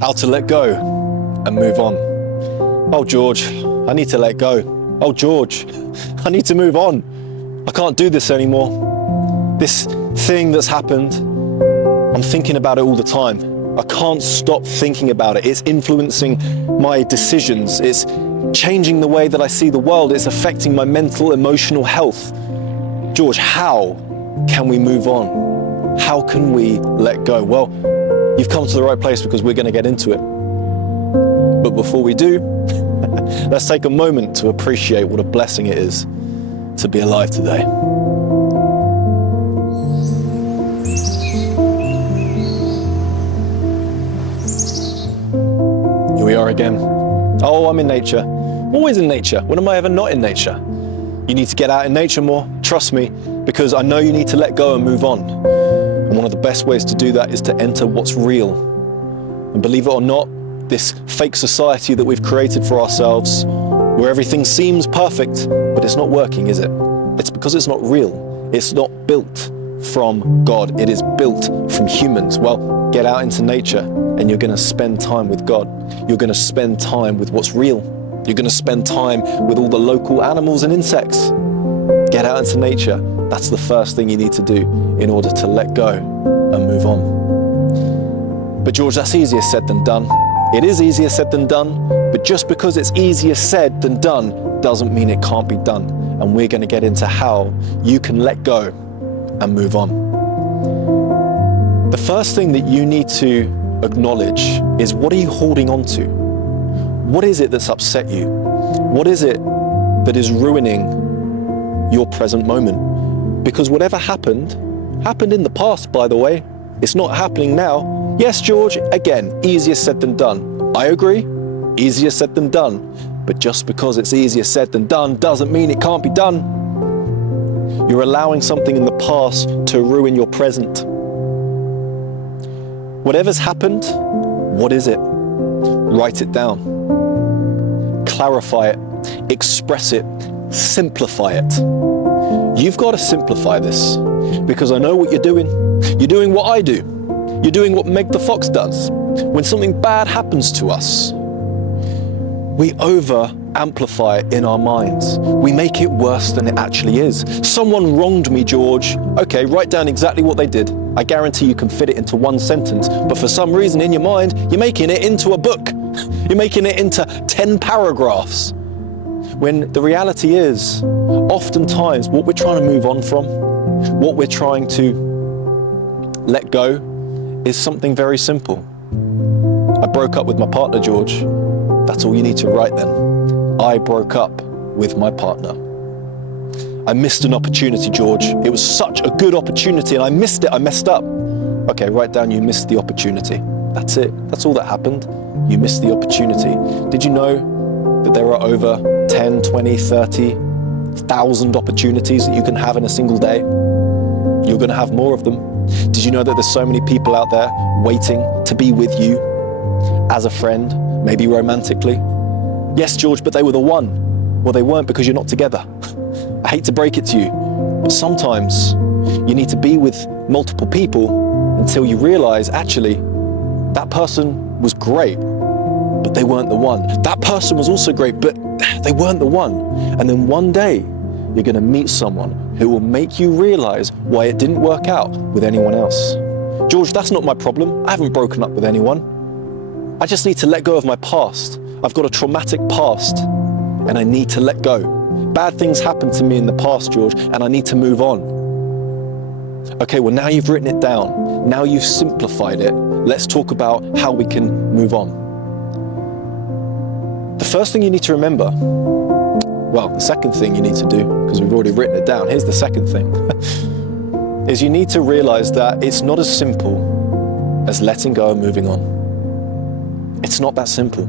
How to let go and move on. Oh, George, I need to let go. Oh, George, I need to move on. I can't do this anymore. This thing that's happened, I'm thinking about it all the time. I can't stop thinking about it. It's influencing my decisions. It's changing the way that I see the world. It's affecting my mental, emotional health. George, how can we move on? How can we let go? Well, you've come to the right place because we're going to get into it. But before we do, let's take a moment to appreciate what a blessing it is to be alive today. Here we are again. Oh, I'm in nature. Always in nature. When am I ever not in nature? You need to get out in nature more, trust me, because I know you need to let go and move on. And one of the best ways to do that is to enter what's real. And believe it or not, this fake society that we've created for ourselves, where everything seems perfect, but it's not working, is it? It's because it's not real. It's not built from God. It is built from humans. Well, get out into nature and you're going to spend time with God. You're going to spend time with what's real. You're going to spend time with all the local animals and insects. Get out into nature. That's the first thing you need to do in order to let go and move on. But George, that's easier said than done. It is easier said than done, but just because it's easier said than done doesn't mean it can't be done. And we're going to get into how you can let go and move on. The first thing that you need to acknowledge is, what are you holding on to? What is it that's upset you? What is it that is ruining your present moment? Because whatever happened in the past, by the way. It's not happening now. Yes, George, again, easier said than done. I agree, easier said than done. But just because it's easier said than done doesn't mean it can't be done. You're allowing something in the past to ruin your present. Whatever's happened, what is it? Write it down. Clarify it, express it, simplify it. You've got to simplify this, because I know what you're doing. You're doing what I do. You're doing what Meg the Fox does. When something bad happens to us, we over-amplify it in our minds. We make it worse than it actually is. Someone wronged me, George. Okay, write down exactly what they did. I guarantee you can fit it into one sentence, but for some reason in your mind, you're making it into a book. You're making it into 10 paragraphs. When the reality is, oftentimes what we're trying to move on from, what we're trying to let go, is something very simple. I broke up with my partner, George. That's all you need to write then. I broke up with my partner. I missed an opportunity, George. It was such a good opportunity and I missed it. I messed up. Okay, write down you missed the opportunity. That's it. That's all that happened. You missed the opportunity. Did you know that there are over 10, 20, 30,000 opportunities that you can have in a single day? You're going to have more of them. Did you know that there's so many people out there waiting to be with you as a friend, maybe romantically? Yes, George, but they were the one. Well, they weren't, because you're not together. I hate to break it to you, but sometimes you need to be with multiple people until you realize, actually, that person was great, but they weren't the one. That person was also great, but they weren't the one. And then one day, you're going to meet someone who will make you realize why it didn't work out with anyone else. George, that's not my problem. I haven't broken up with anyone. I just need to let go of my past. I've got a traumatic past and I need to let go. Bad things happened to me in the past, George, and I need to move on. Okay, well, now you've written it down. Now you've simplified it. Let's talk about how we can move on. The first thing you need to remember, well, the second thing you need to do, because we've already written it down, here's the second thing, is you need to realize that it's not as simple as letting go and moving on. It's not that simple.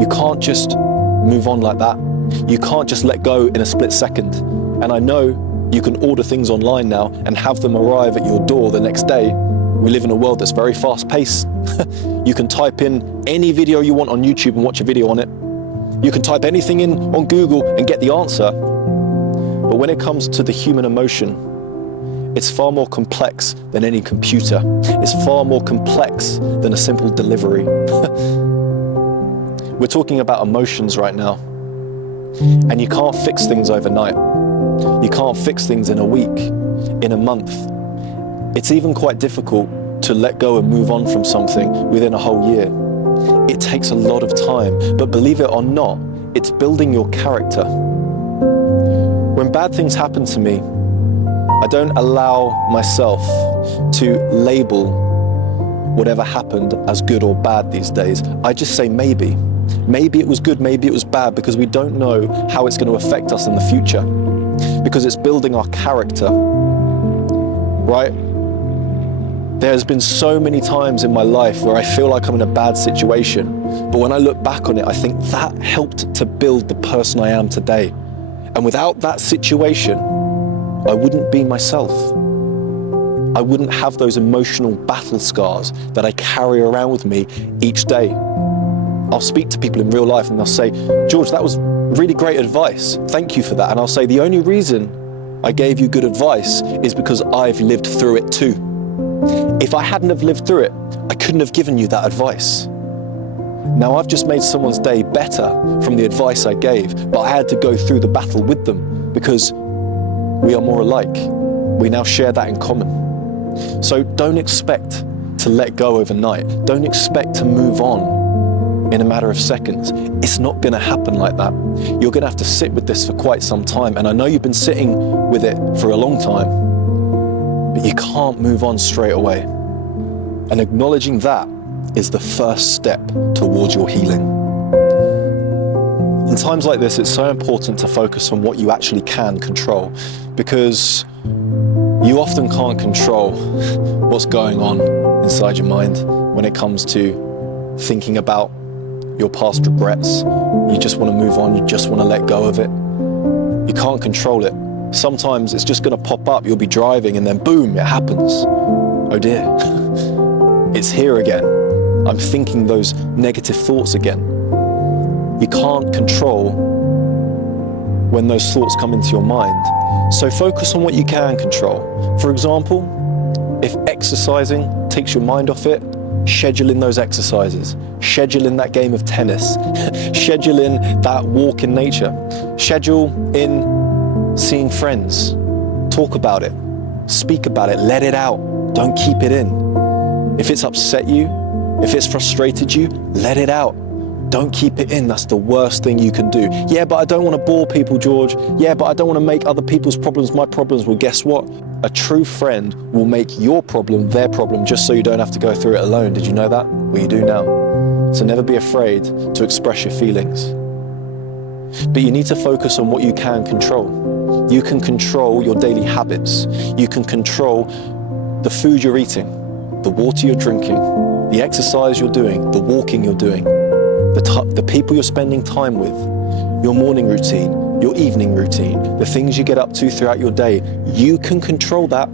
You can't just move on like that. You can't just let go in a split second. And I know you can order things online now and have them arrive at your door the next day. We live in a world that's very fast paced. You can type in any video you want on YouTube and watch a video on it. You can type anything in on Google and get the answer. But when it comes to the human emotion, It's far more complex than any computer. It's far more complex than a simple delivery. We're talking about emotions right now. And you can't fix things overnight. You can't fix things in a week, in a month. It's even quite difficult to let go and move on from something within a whole year. It takes a lot of time, but believe it or not, it's building your character. When bad things happen to me, I don't allow myself to label whatever happened as good or bad these days. I just say maybe. Maybe it was good, maybe it was bad, because we don't know how it's going to affect us in the future. Because it's building our character, right? There's been so many times in my life where I feel like I'm in a bad situation, but when I look back on it, I think that helped to build the person I am today. And without that situation, I wouldn't be myself. I wouldn't have those emotional battle scars that I carry around with me each day. I'll speak to people in real life and they'll say, George, that was really great advice. Thank you for that. And I'll say, the only reason I gave you good advice is because I've lived through it too. If I hadn't have lived through it, I couldn't have given you that advice. Now I've just made someone's day better from the advice I gave, but I had to go through the battle with them because we are more alike. We now share that in common. So don't expect to let go overnight. Don't expect to move on in a matter of seconds. It's not going to happen like that. You're going to have to sit with this for quite some time. And I know you've been sitting with it for a long time, but you can't move on straight away. And acknowledging that is the first step towards your healing. In times like this, it's so important to focus on what you actually can control, because you often can't control what's going on inside your mind when it comes to thinking about your past regrets. You just want to move on, you just want to let go of it. You can't control it. Sometimes it's just going to pop up, you'll be driving and then boom, it happens. Oh dear, it's here again. I'm thinking those negative thoughts again. You can't control when those thoughts come into your mind. So focus on what you can control. For example, if exercising takes your mind off it, schedule in those exercises. Schedule in that game of tennis. Schedule in that walk in nature. Schedule in seeing friends. Talk about it. Speak about it. Let it out. Don't keep it in. If it's upset you, if it's frustrated you, let it out. Don't keep it in. That's the worst thing you can do. Yeah, but I don't want to bore people, George. Yeah, but I don't want to make other people's problems my problems. Well, guess what? A true friend will make your problem their problem just so you don't have to go through it alone. Did you know that? Well, you do now. So never be afraid to express your feelings. But you need to focus on what you can control. You can control your daily habits. You can control the food you're eating, the water you're drinking, the exercise you're doing, the walking you're doing, the people you're spending time with, your morning routine, your evening routine, the things you get up to throughout your day. You can control that.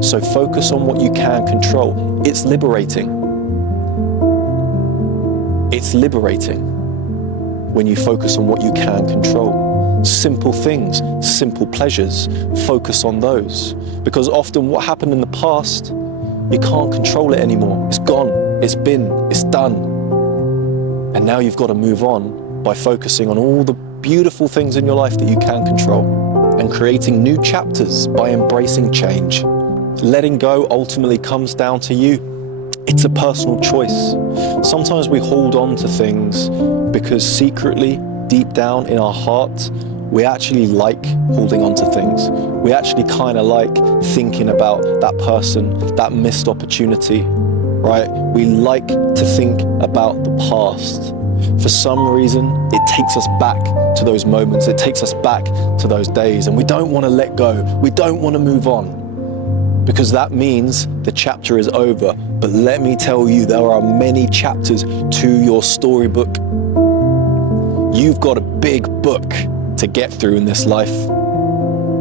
So focus on what you can control. It's liberating. It's liberating when you focus on what you can control. Simple things, simple pleasures, focus on those. Because often what happened in the past, you can't control it anymore. It's gone, it's been, it's done. And now you've got to move on by focusing on all the beautiful things in your life that you can control and creating new chapters by embracing change. Letting go ultimately comes down to you. It's a personal choice. Sometimes we hold on to things because secretly, deep down in our heart, we actually like holding on to things. We actually kind of like thinking about that person, that missed opportunity, right? We like to think about the past. For some reason, it takes us back to those moments. It takes us back to those days, and we don't want to let go. We don't want to move on because that means the chapter is over. But let me tell you, there are many chapters to your storybook. You've got a big book to get through in this life.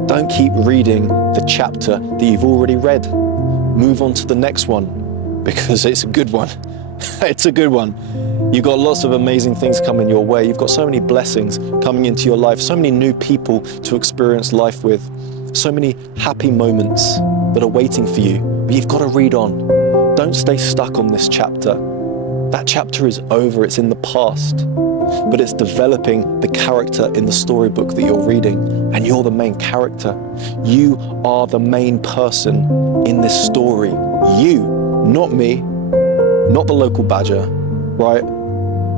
Don't keep reading the chapter that you've already read. Move on to the next one because it's a good one. It's a good one. You've got lots of amazing things coming your way. You've got so many blessings coming into your life, so many new people to experience life with. so many happy moments that are waiting for you, but you've got to read on. Don't stay stuck on this chapter. That chapter is over, it's in the past, but it's developing the character in the storybook that you're reading, and you're the main character. You are the main person in this story. You, not me, not the local badger, right?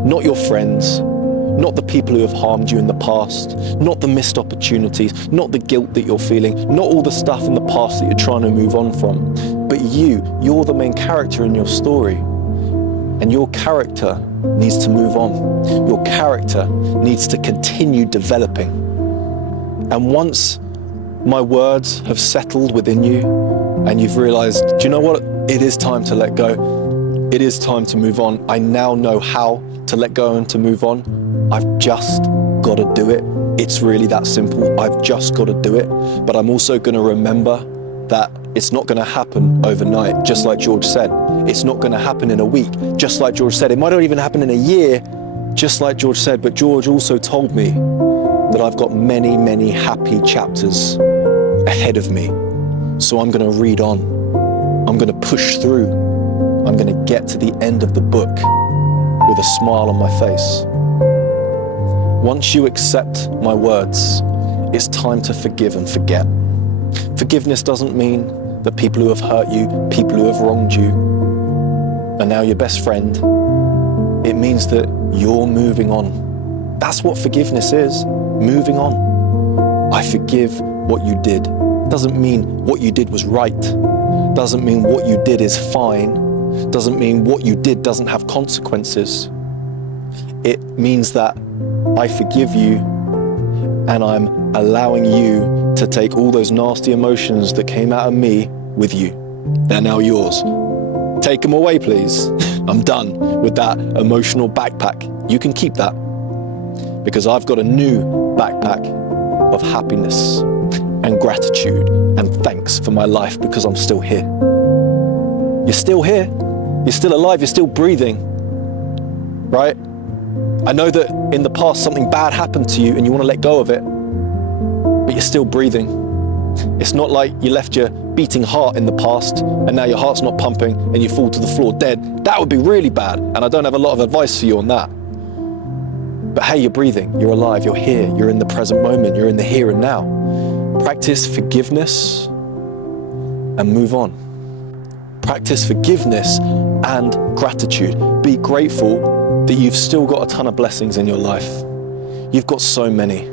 Not your friends, not the people who have harmed you in the past, not the missed opportunities, not the guilt that you're feeling, not all the stuff in the past that you're trying to move on from, but you're the main character in your story. And your character needs to move on. Your character needs to continue developing. And once my words have settled within you and you've realized, do you know what? It is time to let go. It is time to move on. I now know how to let go and to move on. I've just got to do it. It's really that simple. I've just got to do it. But I'm also going to remember that it's not going to happen overnight, just like George said. It's not going to happen in a week, just like George said. It might not even happen in a year, just like George said. But George also told me that I've got many, many happy chapters ahead of me. So I'm going to read on. I'm going to push through. I'm going to get to the end of the book with a smile on my face. Once you accept my words, it's time to forgive and forget. Forgiveness doesn't mean that people who have hurt you, people who have wronged you, are now your best friend. It means that you're moving on. That's what forgiveness is, moving on. I forgive what you did. Doesn't mean what you did was right. Doesn't mean what you did is fine. Doesn't mean what you did doesn't have consequences. It means that I forgive you and I'm allowing you to take all those nasty emotions that came out of me with you. They're now yours. Take them away, please. I'm done with that emotional backpack. You can keep that because I've got a new backpack of happiness and gratitude and thanks for my life because I'm still here. You're still here. You're still alive. You're still breathing, right? I know that in the past something bad happened to you and you want to let go of it, but you're still breathing. It's not like you left your beating heart in the past and now your heart's not pumping and you fall to the floor dead. That would be really bad, and I don't have a lot of advice for you on that. But hey, you're breathing, you're alive, you're here, you're in the present moment, you're in the here and now. Practice forgiveness and move on. Practice forgiveness and gratitude. Be grateful that you've still got a ton of blessings in your life. You've got so many.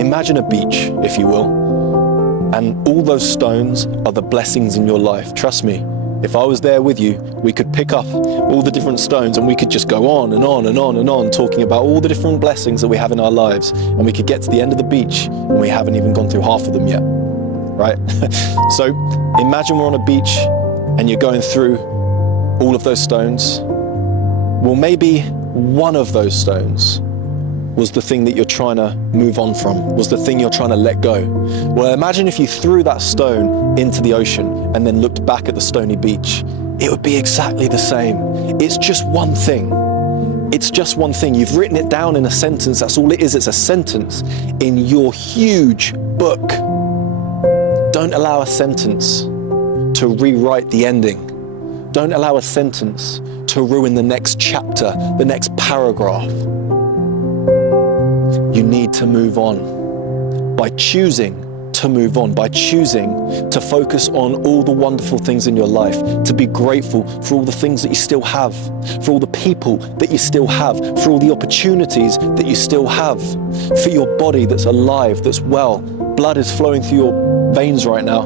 Imagine a beach, if you will, and all those stones are the blessings in your life. Trust me, if I was there with you, we could pick up all the different stones and we could just go on and on and on and on talking about all the different blessings that we have in our lives, and we could get to the end of the beach and we haven't even gone through half of them yet, right? So imagine we're on a beach and you're going through all of those stones. Well, maybe one of those stones was the thing that you're trying to move on from, was the thing you're trying to let go. Well, imagine if you threw that stone into the ocean and then looked back at the stony beach. It would be exactly the same. It's just one thing. It's just one thing. You've written it down in a sentence. That's all it is. It's a sentence in your huge book. Don't allow a sentence to rewrite the ending. Don't allow a sentence to ruin the next chapter, the next paragraph. You need to move on by choosing to move on, by choosing to focus on all the wonderful things in your life, to be grateful for all the things that you still have, for all the people that you still have, for all the opportunities that you still have, for your body that's alive, that's well. Blood is flowing through your veins right now.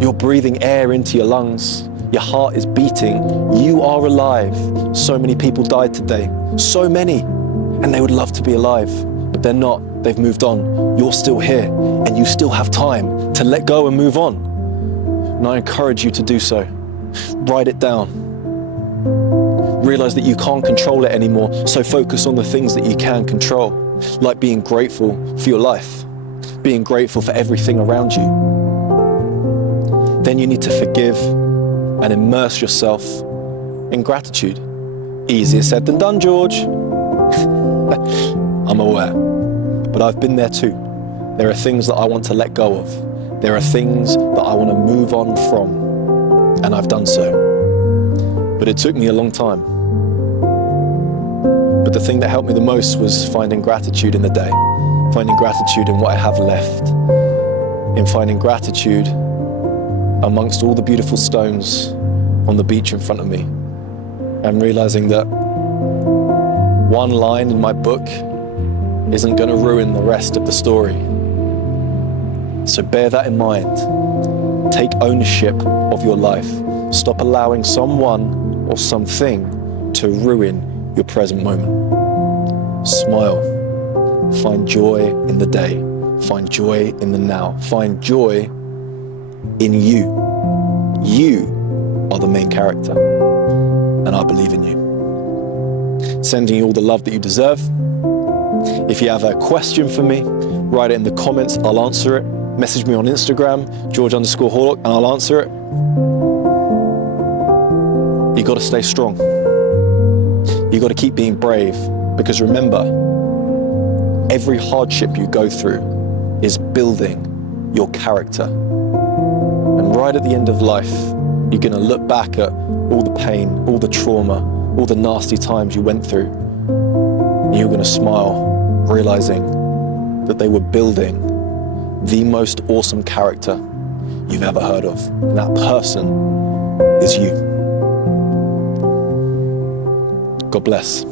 You're breathing air into your lungs. Your heart is beating. You are alive. So many people died today. So many. And they would love to be alive, but they're not. They've moved on. You're still here, and you still have time to let go and move on. And I encourage you to do so. Write it down. Realize that you can't control it anymore, so focus on the things that you can control, like being grateful for your life, being grateful for everything around you. Then you need to forgive and immerse yourself in gratitude. Easier said than done, George. I'm aware, but I've been there too. There are things that I want to let go of. There are things that I want to move on from, and I've done so. But it took me a long time. But the thing that helped me the most was finding gratitude in the day, finding gratitude in what I have left, in finding gratitude amongst all the beautiful stones on the beach in front of me, and realizing that one line in my book isn't going to ruin the rest of the story. So bear that in mind. Take ownership of your life. Stop allowing someone or something to ruin your present moment. Smile. Find joy in the day. Find joy in the now. Find joy in you. You are the main character, and I believe in you. Sending you all the love that you deserve. If you have a question for me, write it in the comments, I'll answer it. Message me on Instagram, George_Horlock, and I'll answer it. You got to stay strong. You got to keep being brave, because remember, every hardship you go through is building your character. And right at the end of life, you're going to look back at all the pain, all the trauma, all the nasty times you went through, and you're going to smile, realizing that they were building the most awesome character you've ever heard of. And that person is you. God bless.